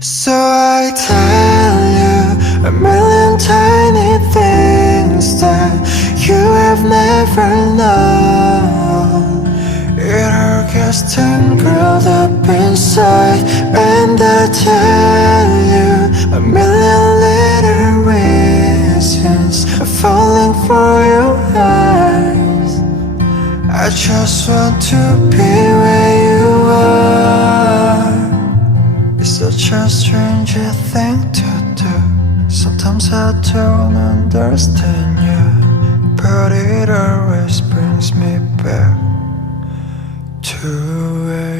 So I tell you a million tiny things that you have never known. It all gets tangled up inside, and I tell you a million little reasons falling for your eyes. I just want to be where you are. It's such a strange thing to do. Sometimes I don't understand you, but it always brings me back to where